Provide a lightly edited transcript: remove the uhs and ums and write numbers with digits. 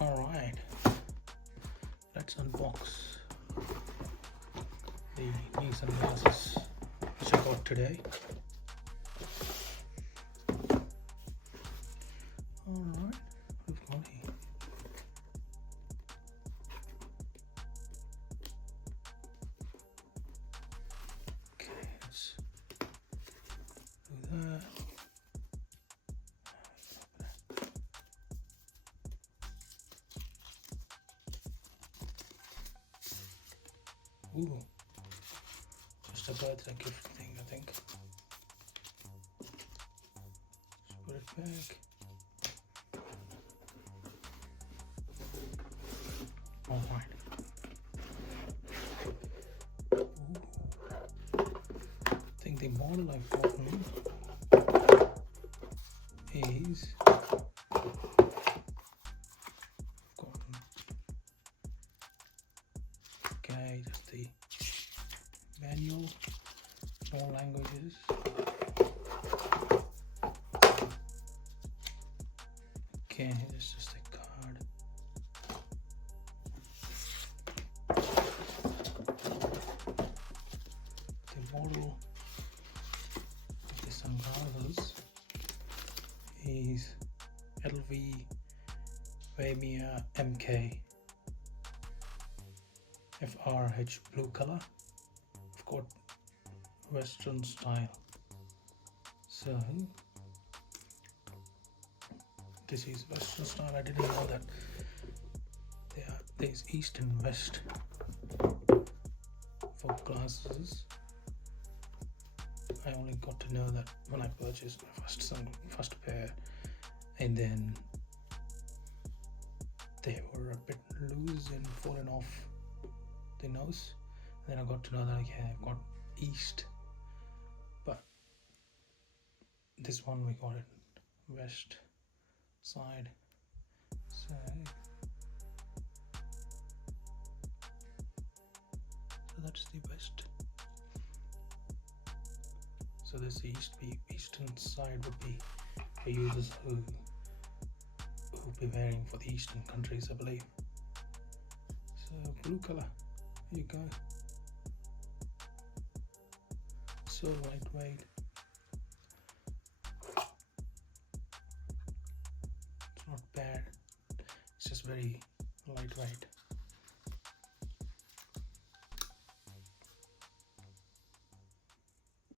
Alright, let's unbox the new sunglasses which I got today. Alright, we've got here. Okay, let's do that. Ooh, just a birthday gift thing, I think. Let's put it back. Alright. I think the model I've gotten is okay, just the manual, all languages. Okay, this is just a card. The model of the sunglasses is LV Waimea MK FRH blue color. I've got Western style. So this is Western style. I didn't know that there's East and West for glasses. I only got to know that when I purchased my first pair, and then they were a bit loose and falling off the nose. And then I got to know that I've got East, but this one we got it West side. So that's the West. So this Eastern side would be for users who be wearing for the Eastern countries, I believe. So blue color, here you go. So lightweight. It's not bad. It's just very lightweight.